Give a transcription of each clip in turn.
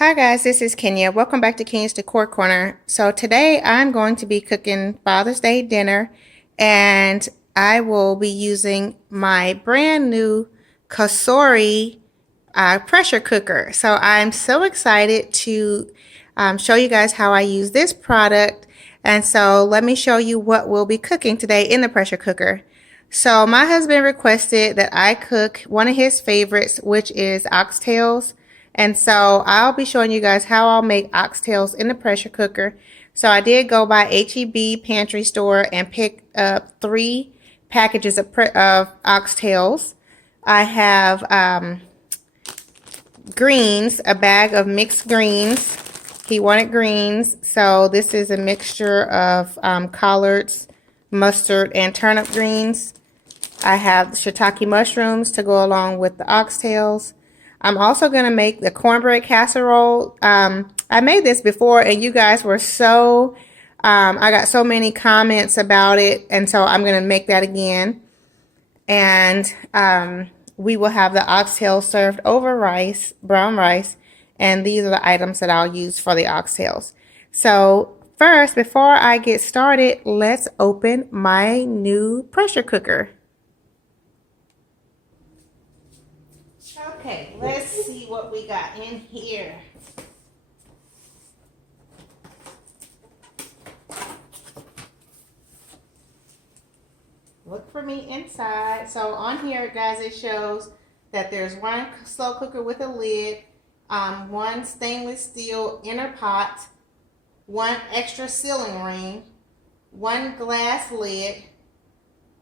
Hi guys, this is Kenya. Welcome back to Kenya's Decor Corner. So today I'm going to be cooking Father's Day dinner, and I will be using my brand new Cosori pressure cooker. So I'm so excited to show you guys how I use this product. And so let me show you what we'll be cooking today in the pressure cooker. So my husband requested that I cook one of his favorites, which is oxtails. And so I'll be showing you guys how I'll make oxtails in the pressure cooker. So I did go by HEB pantry store and pick up 3 packages of oxtails. I have greens, a bag of mixed greens. He wanted greens, so this is a mixture of collards, mustard, and turnip greens. I have shiitake mushrooms to go along with the oxtails. I'm also going to make the cornbread casserole. I made this before and you guys were so, I got so many comments about it, and so I'm going to make that again. And we will have the oxtails served over rice, brown rice, and these are the items that I'll use for the oxtails. So first, before I get started, let's open my new pressure cooker. Okay, let's see what we got in here. Look for me inside. So on here, guys, it shows that there's one slow cooker with a lid, one stainless steel inner pot, one extra sealing ring, one glass lid,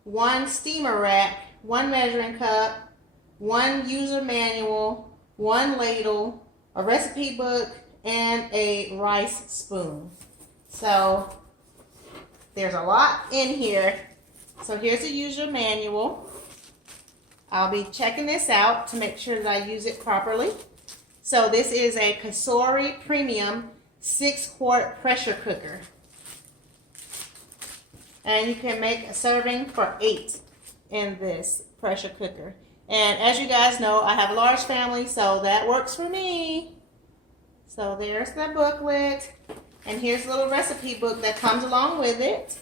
one steamer rack, one measuring cup, one user manual, one ladle, a recipe book, and a rice spoon. So there's a lot in here. So here's the user manual. I'll be checking this out to make sure that I use it properly. So this is a Cosori Premium 6-quart pressure cooker. And you can make a serving for 8 in this pressure cooker. And as you guys know, I have a large family, so that works for me. So there's the booklet. And here's a little recipe book that comes along with it.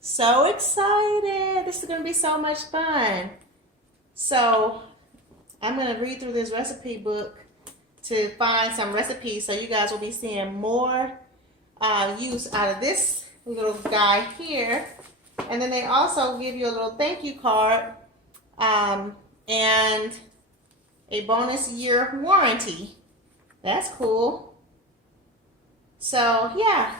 So excited. This is going to be so much fun. So I'm going to read through this recipe book to find some recipes, so you guys will be seeing more use out of this little guy here. And then they also give you a little thank you card and a bonus year warranty. That's cool. So yeah,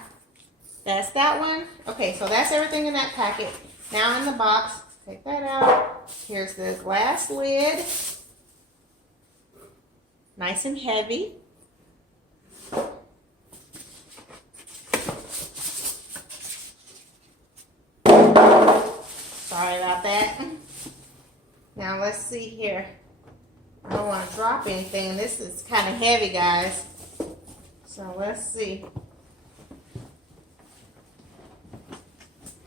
that's that one. Okay, so that's everything in that packet. Now in the box, take that out. Here's the glass lid. Nice and heavy. Sorry about that. Now let's see here. I don't want to drop anything. This is kind of heavy, guys. So let's see.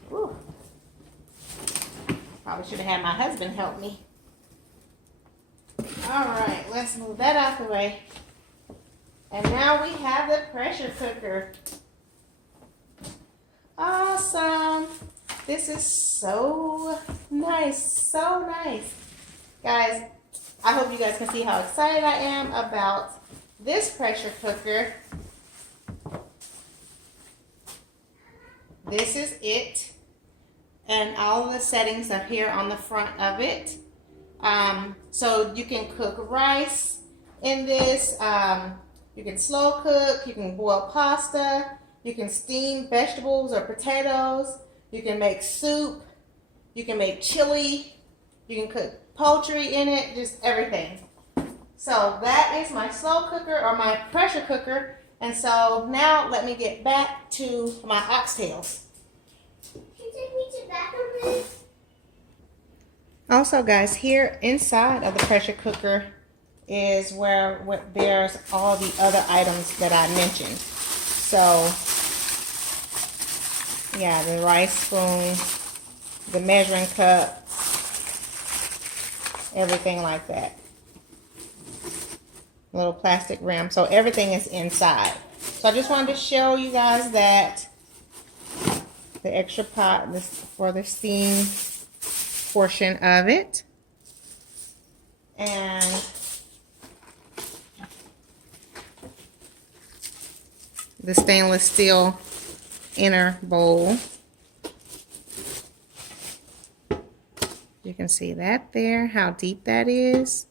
Whew. Probably should have had my husband help me. Alright, let's move that out the way. And now we have the pressure cooker. Awesome. This is so nice. So nice. Guys, I hope you guys can see how excited I am about this pressure cooker. This is it. And all of the settings are here on the front of it. So you can cook rice in this. You can slow cook. You can boil pasta. You can steam vegetables or potatoes. You can make soup. You can make chili. You can cook poultry in it. Just everything. So that is my slow cooker or my pressure cooker. And so now let me get back to my oxtails. Also, guys, here inside of the pressure cooker is where there's all the other items that I mentioned. So, yeah, the rice spoon, the measuring cup, everything like that. little plastic rim. So everything is inside. So I just wanted to show you guys that the extra pot for the steam portion of it. And the stainless steel inner bowl. You can see that there, how deep that is.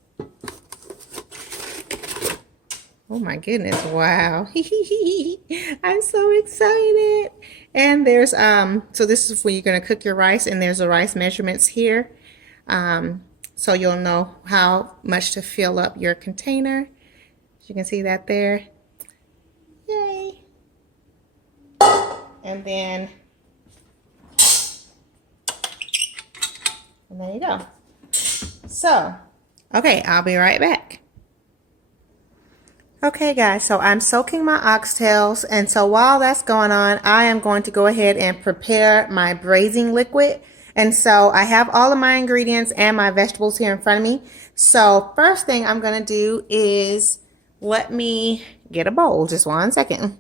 Oh my goodness, wow. I'm so excited. And there's, so this is where you're gonna cook your rice, and there's the rice measurements here. So you'll know how much to fill up your container. You can see that there. Yay. And then, and there you go. So, okay, I'll be right back. Okay guys, so I'm soaking my oxtails, and so while that's going on, I am going to go ahead and prepare my braising liquid. And so I have all of my ingredients and my vegetables here in front of me. So first thing I'm going to do is let me get a bowl. Just 1 second.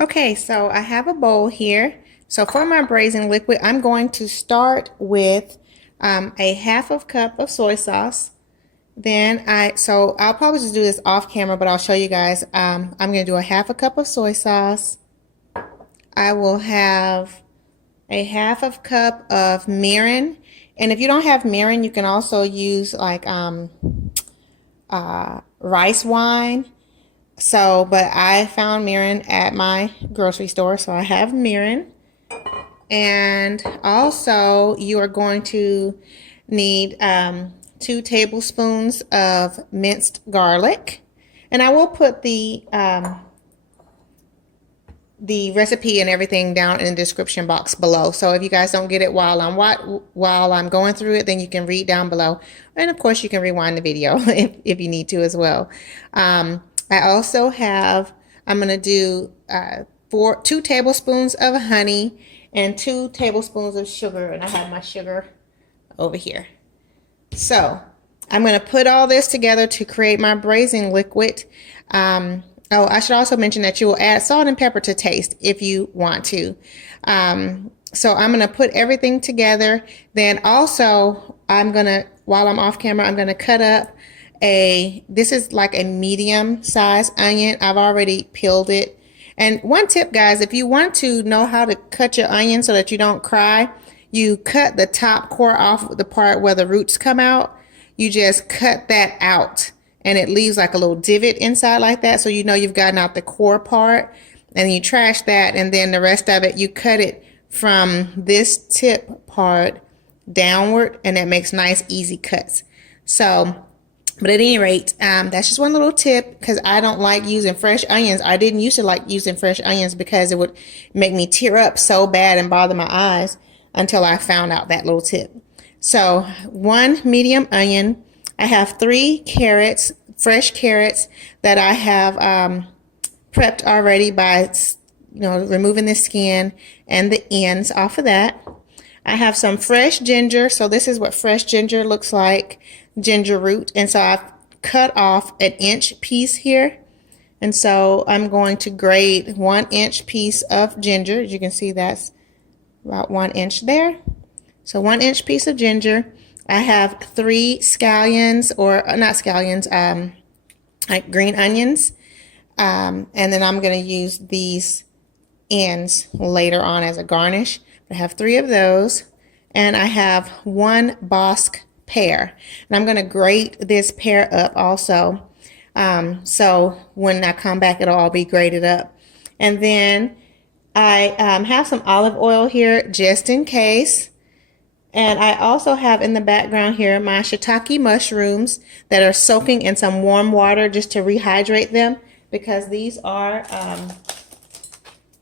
Okay, so I have a bowl here. So for my braising liquid, I'm going to start with a 1/2 cup of soy sauce. Then I'll probably just do this off camera, but I'll show you guys. I'm going to do a 1/2 cup of soy sauce. I will have a 1/2 cup of mirin. And if you don't have mirin, you can also use like rice wine. So, but I found mirin at my grocery store, so I have mirin. And also you are going to need 2 tablespoons of minced garlic. And I will put the recipe and everything down in the description box below. So if you guys don't get it while I'm going through it, then you can read down below. And of course you can rewind the video if you need to as well. I also have, I'm going to do 2 tablespoons of honey and 2 tablespoons of sugar. And I have my sugar over here. So I'm going to put all this together to create my braising liquid. Oh, I should also mention that you will add salt and pepper to taste if you want to. So I'm going to put everything together. Then also I'm going to, while I'm off camera, I'm going to cut up this is like a medium size onion. I've already peeled it. And one tip, guys, if you want to know how to cut your onion so that you don't cry, you cut the top core off, the part where the roots come out. You just cut that out, and it leaves like a little divot inside like that. So you know you've gotten out the core part, and you trash that, and then the rest of it, you cut it from this tip part downward, and that makes nice, easy cuts. So, but at any rate, that's just one little tip, because I don't like using fresh onions. I didn't used to like using fresh onions because it would make me tear up so bad and bother my eyes, until I found out that little tip. So 1 medium onion. I have 3 carrots, fresh carrots that I have prepped already by removing the skin and the ends off of that. I have some fresh ginger. So this is what fresh ginger looks like, ginger root. And so I've cut off an inch piece here. And so I'm going to grate 1 inch piece of ginger. As you can see, that's about 1 inch there. So 1 inch piece of ginger. I have 3 scallions, or not scallions, like green onions. And then I'm going to use these ends later on as a garnish. I have 3 of those. And I have 1 Bosc pear. And I'm going to grate this pear up also. So when I come back, it'll all be grated up. And then I have some olive oil here just in case. And I also have in the background here my shiitake mushrooms that are soaking in some warm water just to rehydrate them, because these are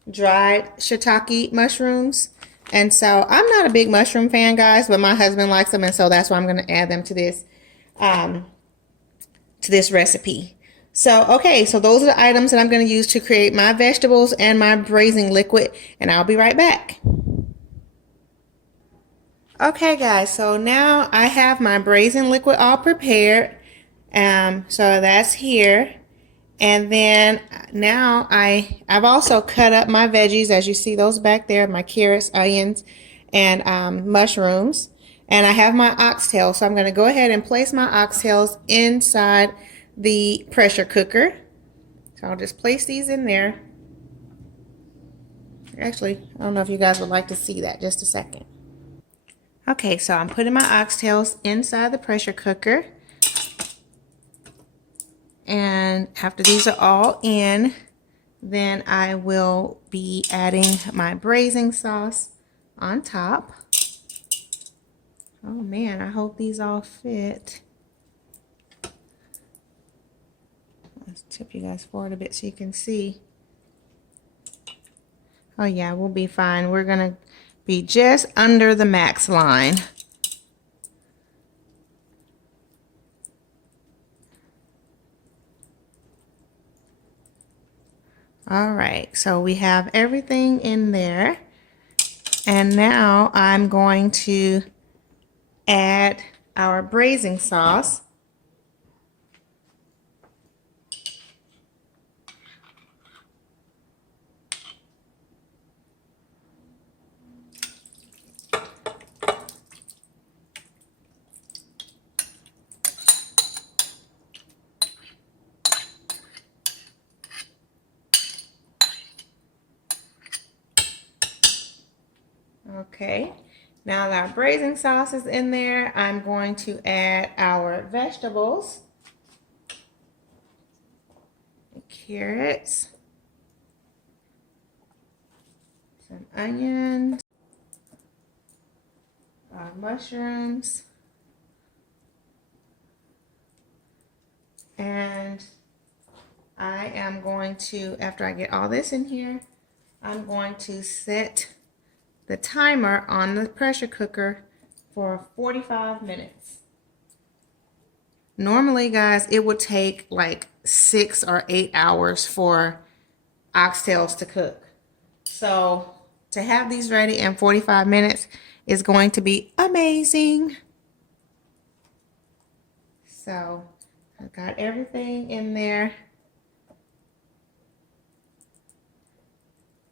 dried shiitake mushrooms. And so I'm not a big mushroom fan, guys, but my husband likes them, and so that's why I'm going to add them to this recipe. So, okay, so those are the items that I'm going to use to create my vegetables and my braising liquid, and I'll be right back. Okay, guys, so now I have my braising liquid all prepared, So that's here. And then now I've also cut up my veggies, as you see those back there, my carrots, onions, and mushrooms. And I have my oxtail, so I'm going to go ahead and place my oxtails inside the pressure cooker. So I'll just place these in there. Actually, I don't know if you guys would like to see that. Just a second. Okay, so I'm putting my oxtails inside the pressure cooker. And after these are all in, then I will be adding my braising sauce on top. Oh man, I hope these all fit. Let's tip you guys forward a bit so you can see. Oh yeah, we'll be fine. We're gonna be just under the max line. All right, so we have everything in there. And now I'm going to add our braising sauce. Okay, now that our braising sauce is in there, I'm going to add our vegetables. Carrots, some onions, our mushrooms, and I am going to, after I get all this in here, I'm going to set the timer on the pressure cooker for 45 minutes. Normally, guys, it would take like 6 or 8 hours for oxtails to cook. So to have these ready in 45 minutes is going to be amazing. So I've got everything in there.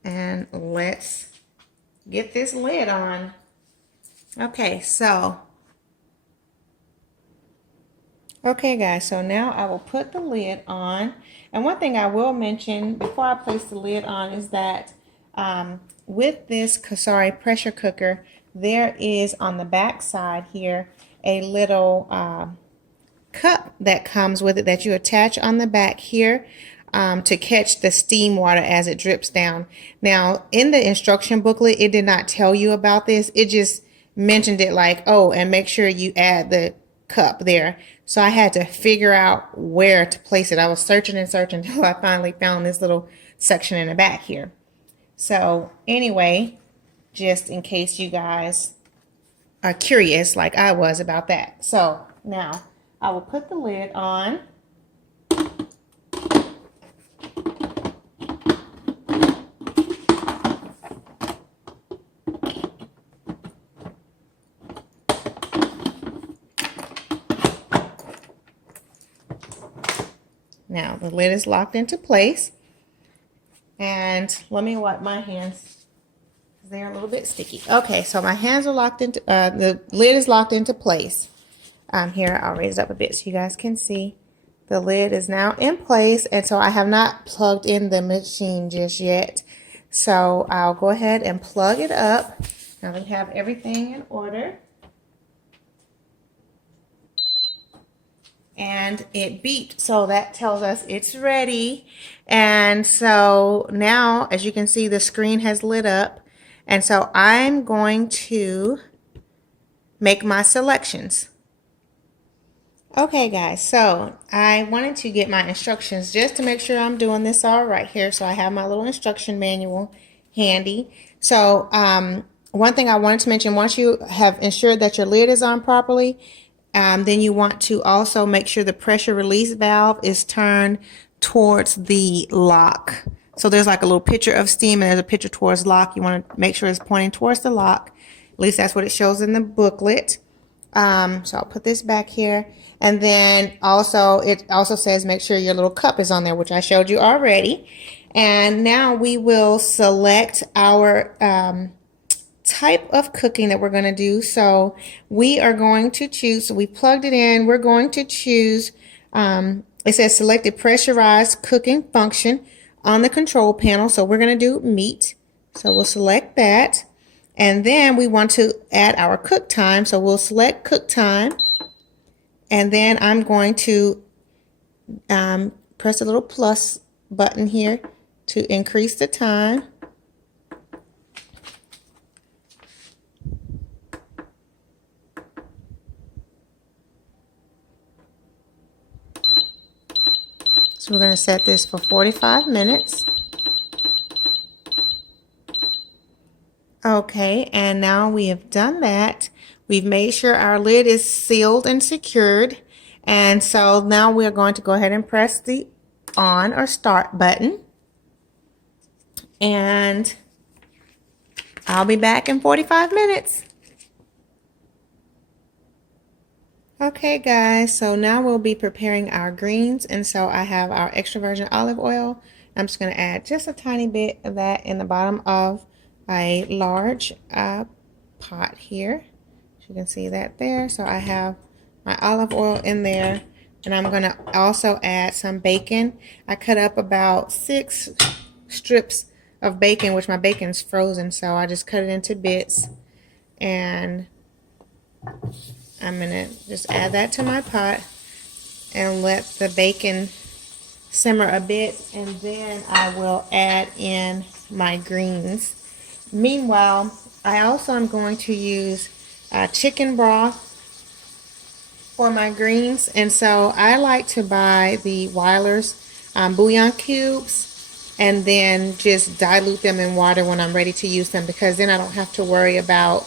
And let's get this lid on. Okay, guys, so now I will put the lid on. And one thing I will mention before I place the lid on is that with this Cosori pressure cooker, there is on the back side here a little cup that comes with it that you attach on the back here to catch the steam water as it drips down. Now, in the instruction booklet, it did not tell you about this. It just mentioned it like, oh, and make sure you add the cup there. So I had to figure out where to place it. I was searching and searching until I finally found this little section in the back here. So anyway, just in case you guys are curious like I was about that. So now I will put the lid on. Now the lid is locked into place, and let me wipe my hands. They're a little bit sticky. Okay, so my hands are locked into, the lid is locked into place. Here, I'll raise it up a bit so you guys can see. The lid is now in place, and so I have not plugged in the machine just yet. So I'll go ahead and plug it up. Now we have everything in order. And it beeped, so that tells us it's ready. And so now, as you can see, the screen has lit up, and so I'm going to make my selections. Okay guys, so I wanted to get my instructions just to make sure I'm doing this all right here. So I have my little instruction manual handy. So one thing I wanted to mention, once you have ensured that your lid is on properly, then you want to also make sure the pressure release valve is turned towards the lock. So there's like a little picture of steam and there's a picture towards lock. You want to make sure it's pointing towards the lock. At least that's what it shows in the booklet. So I'll put this back here. And then also, it also says make sure your little cup is on there, which I showed you already. And now we will select our type of cooking that we're going to do. So we are going to choose, so we plugged it in, we're going to choose, it says selected pressurized cooking function on the control panel. So we're going to do meat. So we'll select that. And then we want to add our cook time. So we'll select cook time. And then I'm going to press the little plus button here to increase the time. So we're going to set this for 45 minutes. Okay, and now we have done that. We've made sure our lid is sealed and secured. And so now we're going to go ahead and press the on or start button. And I'll be back in 45 minutes. Okay guys, so now we'll be preparing our greens, and so I have our extra virgin olive oil. I'm just going to add just a tiny bit of that in the bottom of a large pot here. As you can see that there. So I have my olive oil in there, and I'm going to also add some bacon. I cut up about 6 strips of bacon, which my bacon is frozen, so I just cut it into bits, and I'm going to just add that to my pot and let the bacon simmer a bit, and then I will add in my greens. Meanwhile, I also am going to use chicken broth for my greens, and so I like to buy the Weiler's bouillon cubes and then just dilute them in water when I'm ready to use them, because then I don't have to worry about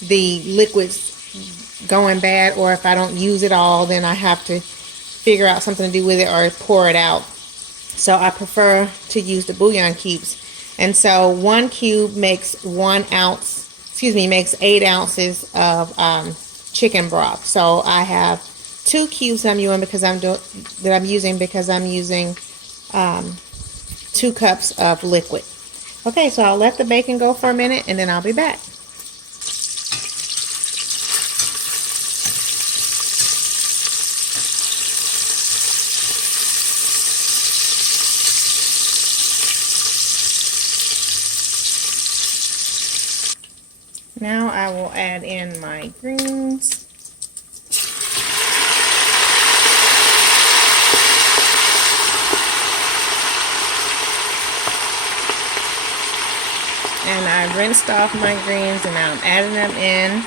the liquids going bad, or if I don't use it all, then I have to figure out something to do with it or pour it out. So I prefer to use the bouillon cubes. And so 1 cube makes 1 ounce, makes 8 ounces of chicken broth. So I have 2 cubes I'm using because I'm using 2 cups of liquid. Okay, so I'll let the bacon go for a minute and then I'll be back. Now I will add in my greens. And I rinsed off my greens, and now I'm adding them in.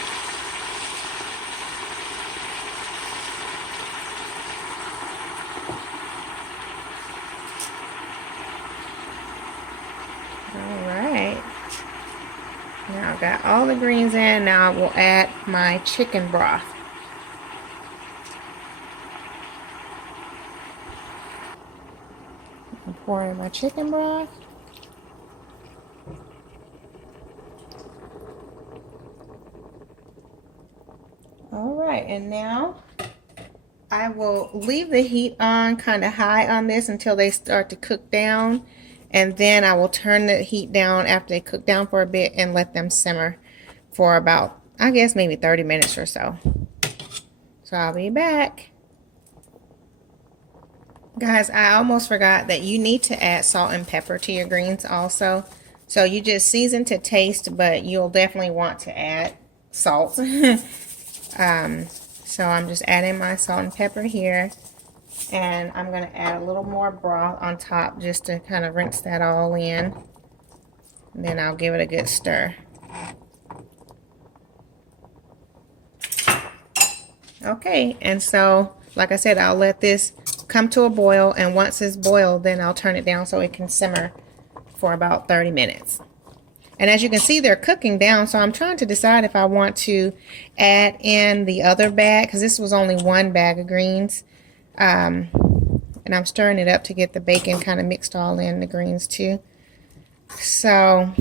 Now I've got all the greens in. Now I will add my chicken broth. I'm pouring my chicken broth. Alright, and now I will leave the heat on kind of high on this until they start to cook down. And then I will turn the heat down after they cook down for a bit and let them simmer for about, I guess, maybe 30 minutes or so. So I'll be back. Guys, I almost forgot that you need to add salt and pepper to your greens also. So you just season to taste, but you'll definitely want to add salt. So I'm just adding my salt and pepper here. And I'm going to add a little more broth on top just to kind of rinse that all in. And then I'll give it a good stir. Okay, and so, like I said, I'll let this come to a boil. And once it's boiled, then I'll turn it down so it can simmer for about 30 minutes. And as you can see, they're cooking down. So I'm trying to decide if I want to add in the other bag, because this was only 1 bag of greens. And I'm stirring it up to get the bacon kind of mixed all in the greens too. So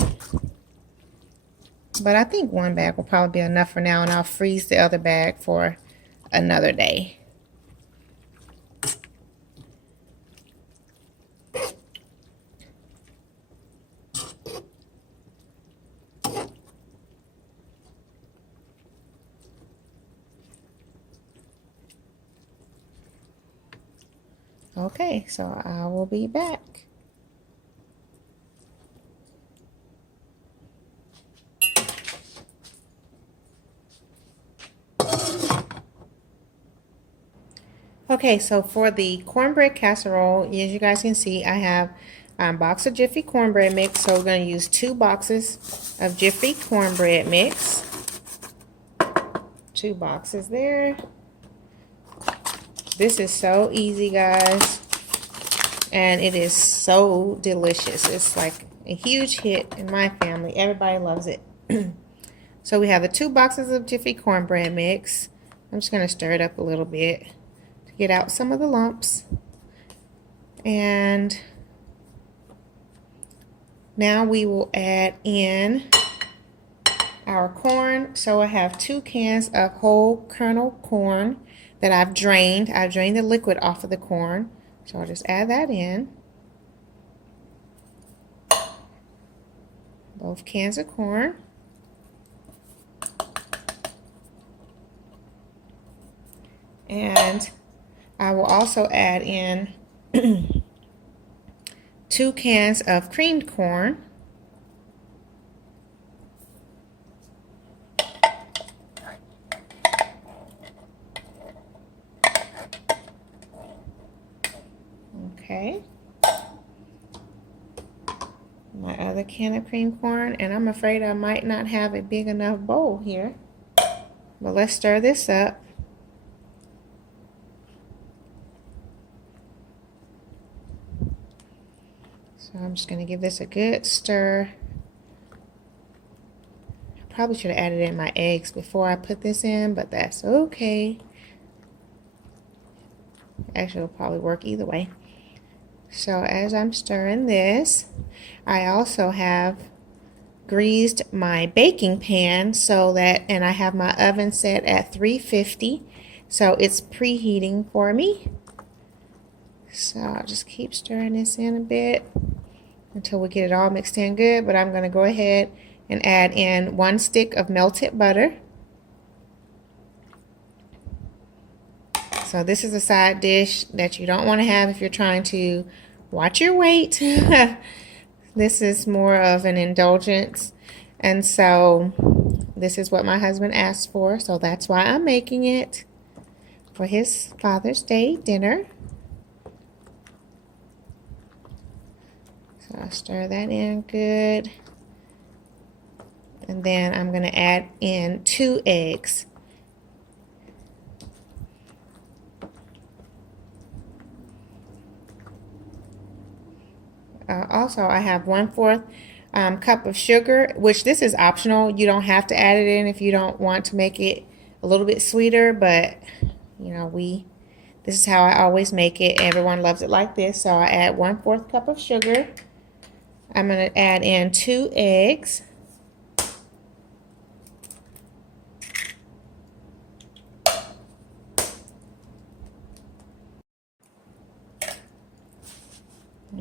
But I think one bag will probably be enough for now, and I'll freeze the other bag for another day. Okay, so I will be back. Okay, so for the cornbread casserole, as you guys can see, I have a box of Jiffy cornbread mix. So we're going to use 2 boxes of Jiffy cornbread mix. 2 boxes there. This is so easy, guys, and it is so delicious. It's like a huge hit in my family. Everybody loves it. So we have the 2 boxes of Jiffy cornbread mix. I'm just going to stir it up a little bit to get out some of the lumps. And now we will add in our corn. So I have 2 cans of whole kernel corn that I've drained. I've drained the liquid off of the corn. So I'll just add that in. Both cans of corn. And I will also add in 2 cans of creamed corn. Okay. My other can of creamed corn, and I'm afraid I might not have a big enough bowl here. But let's stir this up. So I'm just going to give this a good stir. I probably should have added in my eggs before I put this in, but that's okay. Actually, it'll probably work either way. So as I'm stirring this, I also have greased my baking pan so that, and I have my oven set at 350, so it's preheating for me. So I'll just keep stirring this in a bit until we get it all mixed in good. But I'm going to go ahead and add in 1 stick of melted butter. So this is a side dish that you don't want to have if you're trying to watch your weight. This is more of an indulgence. And so this is what my husband asked for. So that's why I'm making it for his Father's Day dinner. So I'll stir that in good. And then I'm going to add in 2 eggs. Also, I have 1/4 cup of sugar, which this is optional. You don't have to add it in if you don't want to make it a little bit sweeter, but you know, this is how I always make it. Everyone loves it like this. So I add 1/4 cup of sugar. I'm going to add in 2 eggs.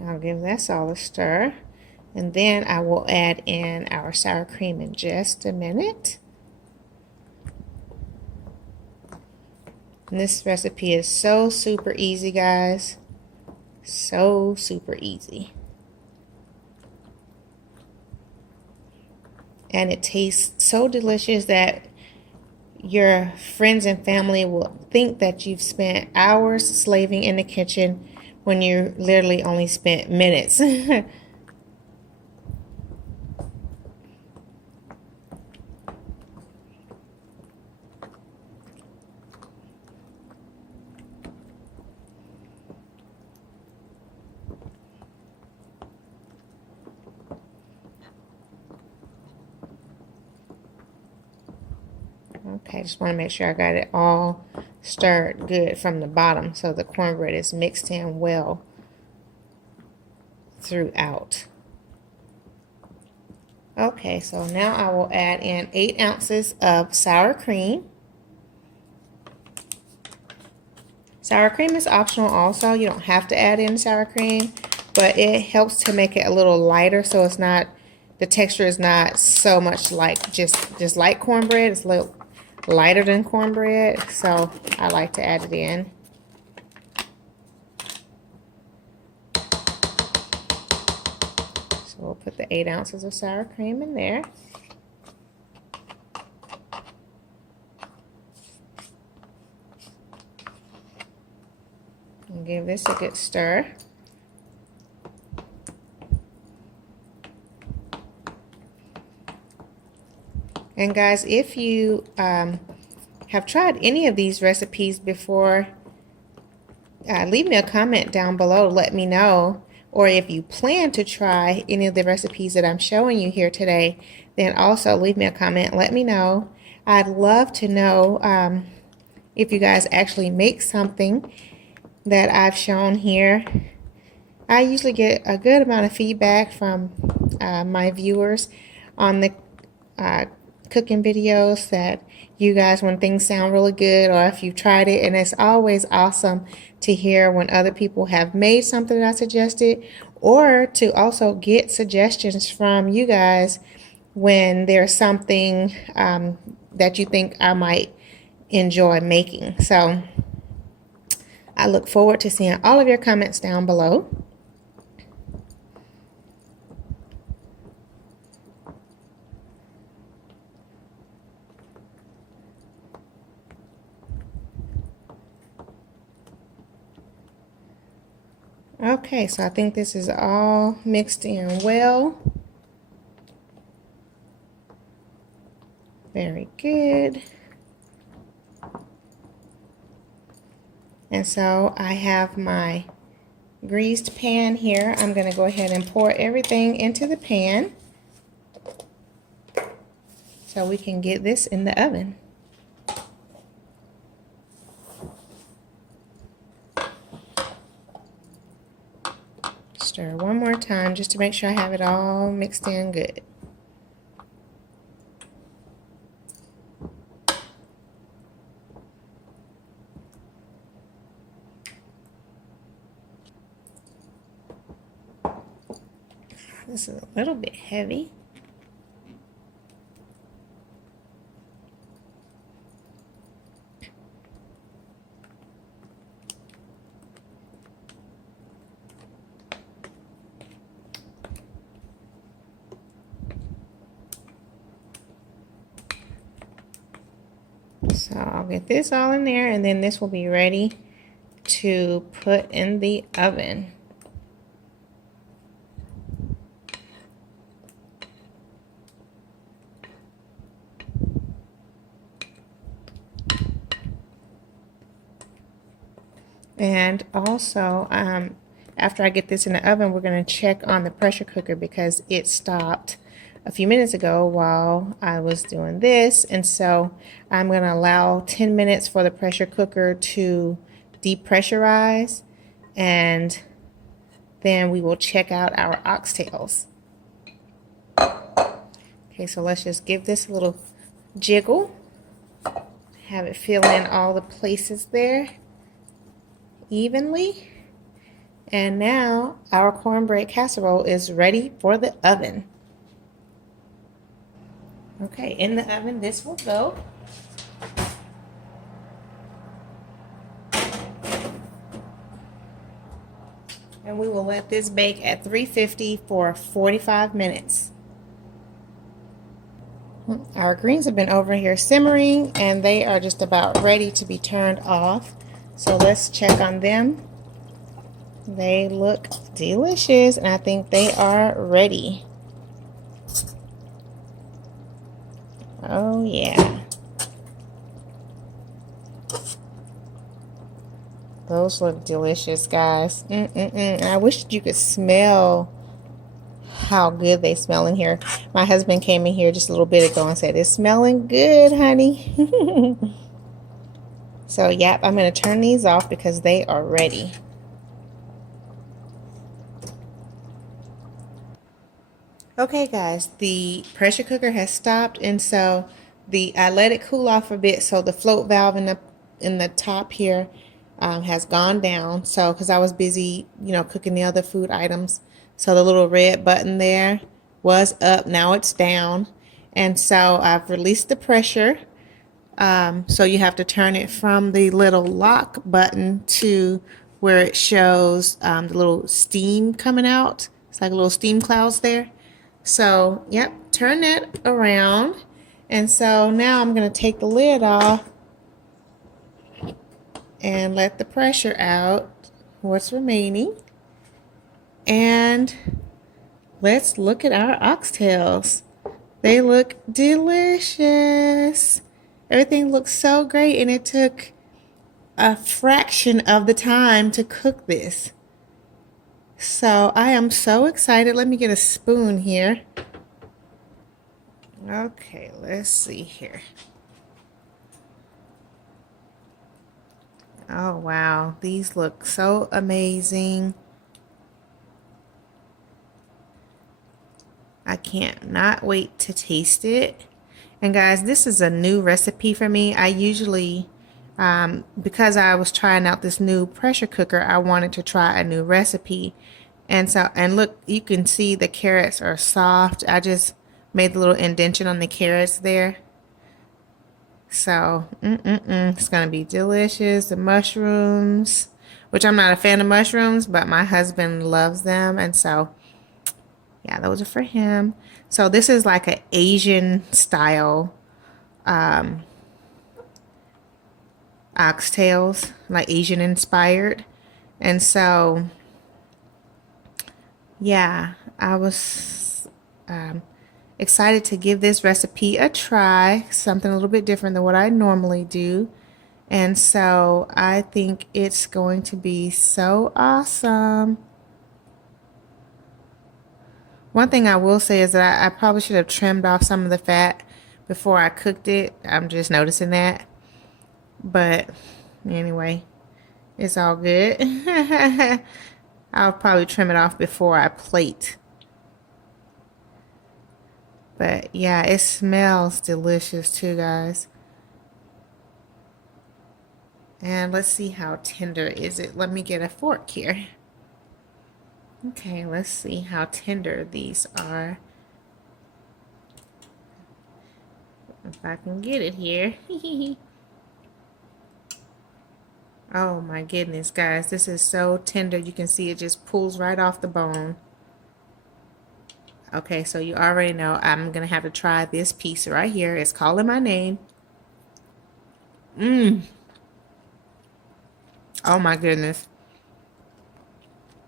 I'll give this all a stir. And then I will add in our sour cream in just a minute. And this recipe is so super easy, guys. So super easy. And it tastes so delicious that your friends and family will think that you've spent hours slaving in the kitchen when you literally only spent minutes. Okay, just want to make sure I got it all stirred good from the bottom so the cornbread is mixed in well throughout. Okay, so now I will add in 8 ounces of sour cream. Sour cream is optional also. You don't have to add in sour cream, but it helps to make it a little lighter so it's not, the texture is not so much like just like cornbread. It's a little lighter than cornbread, so I like to add it in. So we'll put the 8 ounces of sour cream in there. And give this a good stir. And guys, if you have tried any of these recipes before, leave me a comment down below to let me know. Or if you plan to try any of the recipes that I'm showing you here today, then also leave me a comment, let me know. I'd love to know if you guys actually make something that I've shown here. I usually get a good amount of feedback from my viewers on the cooking videos, that you guys, when things sound really good, or if you've tried it, and it's always awesome to hear when other people have made something that I suggested, or to also get suggestions from you guys when there's something that you think I might enjoy making. So I look forward to seeing all of your comments down below. Okay, so I think this is all mixed in well. Very good. And so I have my greased pan here. I'm going to go ahead and pour everything into the pan so we can get this in the oven. Stir one more time just to make sure I have it all mixed in good. This is a little bit heavy. So I'll get this all in there, and then this will be ready to put in the oven. And also, after I get this in the oven, we're going to check on the pressure cooker because it stopped a few minutes ago while I was doing this. And so I'm going to allow 10 minutes for the pressure cooker to depressurize, and then we will check out our oxtails. Okay, so let's just give this a little jiggle. Have it fill in all the places there evenly. And now our cornbread casserole is ready for the oven. Okay, in the oven this will go. And we will let this bake at 350 for 45 minutes. Our greens have been over here simmering, and they are just about ready to be turned off. So let's check on them. They look delicious, and I think they are ready. Oh yeah. Those look delicious, guys. I wish you could smell how good they smell in here. My husband came in here just a little bit ago and said, "It's smelling good, honey." So, yep, I'm going to turn these off because they are ready. Okay guys, the pressure cooker has stopped, and so I let it cool off a bit, so the float valve in the top here has gone down. So because I was busy, cooking the other food items, so the little red button there was up, now it's down, and so I've released the pressure. So you have to turn it from the little lock button to where it shows the little steam coming out. It's like little steam clouds there. So, yep, turn that around. And so now I'm going to take the lid off and let the pressure out, what's remaining. And let's look at our oxtails. They look delicious. Everything looks so great, and it took a fraction of the time to cook this. So I am so excited. Let me get a spoon here. Okay, let's see here. Oh wow, these look so amazing. I can't not wait to taste it. And guys, this is a new recipe for me. I usually, because I was trying out this new pressure cooker, I wanted to try a new recipe. And so, and look, you can see the carrots are soft. I just made the little indentation on the carrots there. So, it's gonna be delicious. The mushrooms, which I'm not a fan of mushrooms, but my husband loves them, and so yeah, those are for him. So this is like an Asian style oxtails, like Asian inspired. And so yeah, I was excited to give this recipe a try, something a little bit different than what I normally do. And so I think it's going to be so awesome. One thing I will say is that I probably should have trimmed off some of the fat before I cooked it. I'm just noticing that. But anyway, it's all good. I'll probably trim it off before I plate. But yeah, it smells delicious too, guys. And let's see how tender is it. Let me get a fork here. Okay, let's see how tender these are. If I can get it here. Oh my goodness, guys, this is so tender. You can see it just pulls right off the bone. Okay, so you already know I'm gonna have to try this piece right here. It's calling my name. Oh my goodness.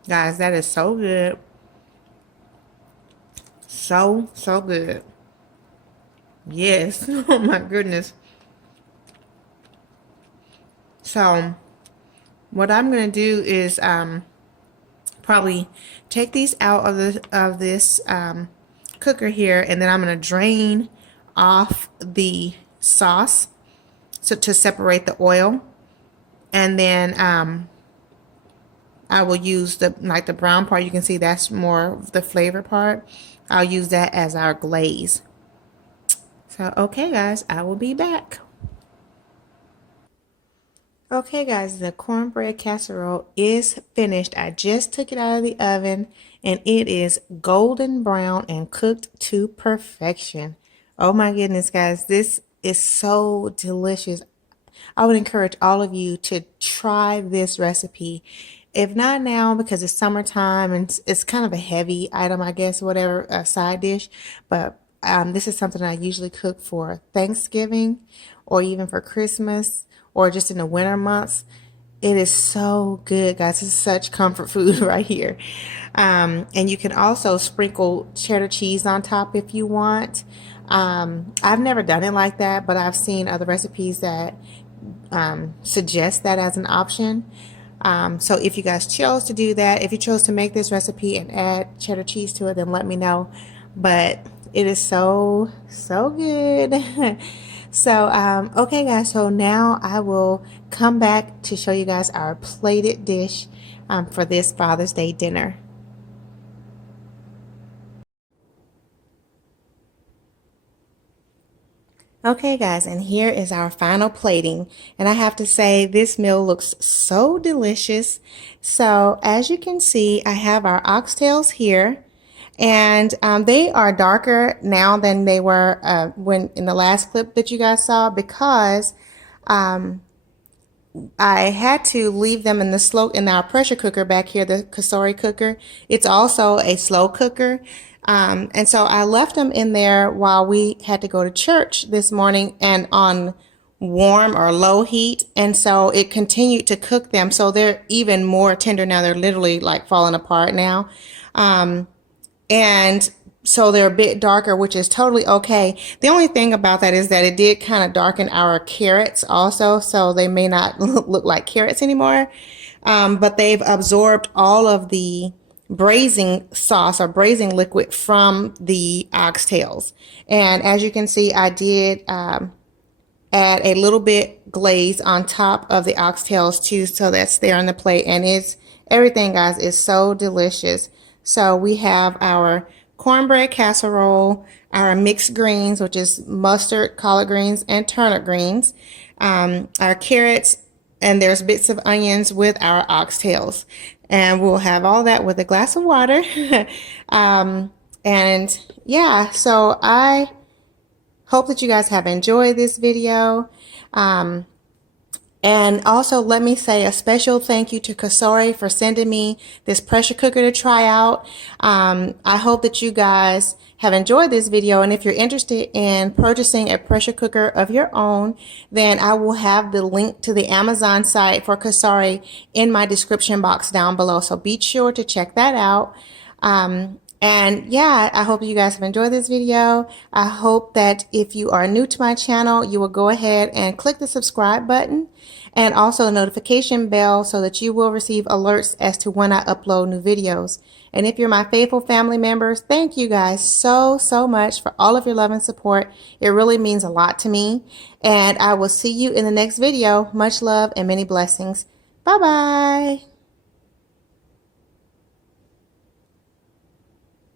Guys, that is so good. So, so good. Yes. Oh my goodness. So, what I'm gonna do is probably take these out of this cooker here, and then I'm gonna drain off the sauce so to separate the oil, and then I will use the brown part. You can see that's more of the flavor part. I'll use that as our glaze. So okay guys, I will be back. Okay guys, the cornbread casserole is finished. I just took it out of the oven, and it is golden brown and cooked to perfection. Oh my goodness guys, this is so delicious. I would encourage all of you to try this recipe. If not now, because it's summertime and it's kind of a heavy item, I guess, whatever, a side dish. But this is something I usually cook for Thanksgiving or even for Christmas or just in the winter months. It is so good, guys. It's such comfort food right here. And you can also sprinkle cheddar cheese on top if you want. I've never done it like that, but I've seen other recipes that suggest that as an option. So if you guys chose to do that, if you chose to make this recipe and add cheddar cheese to it, then let me know. But it is so, so good. So, okay guys, so now I will come back to show you guys our plated dish for this Father's Day dinner. Okay, guys, and here is our final plating. And I have to say, this meal looks so delicious. So, as you can see, I have our oxtails here. And they are darker now than they were when in the last clip that you guys saw because I had to leave them in our pressure cooker back here, the Cosori cooker. It's also a slow cooker. And so I left them in there while we had to go to church this morning and on warm or low heat. And so it continued to cook them. So they're even more tender now. They're literally like falling apart now. And so they're a bit darker, which is totally okay. The only thing about that is that it did kind of darken our carrots also, so they may not look like carrots anymore. But they've absorbed all of the braising sauce or braising liquid from the oxtails. And as you can see, I did add a little bit glaze on top of the oxtails too, so that's there on the plate. And everything, guys, is so delicious. So we have our cornbread casserole, our mixed greens, which is mustard, collard greens, and turnip greens, our carrots, and there's bits of onions with our oxtails. And we'll have all that with a glass of water. And yeah, so I hope that you guys have enjoyed this video. And also, let me say a special thank you to Cosori for sending me this pressure cooker to try out. I hope that you guys have enjoyed this video. And if you're interested in purchasing a pressure cooker of your own, then I will have the link to the Amazon site for Cosori in my description box down below. So be sure to check that out. And yeah, I hope you guys have enjoyed this video. I hope that if you are new to my channel, you will go ahead and click the subscribe button and also the notification bell so that you will receive alerts as to when I upload new videos. And if you're my faithful family members, thank you guys so much for all of your love and support. It really means a lot to me. And I will see you in the next video. Much love and many blessings. Bye-bye.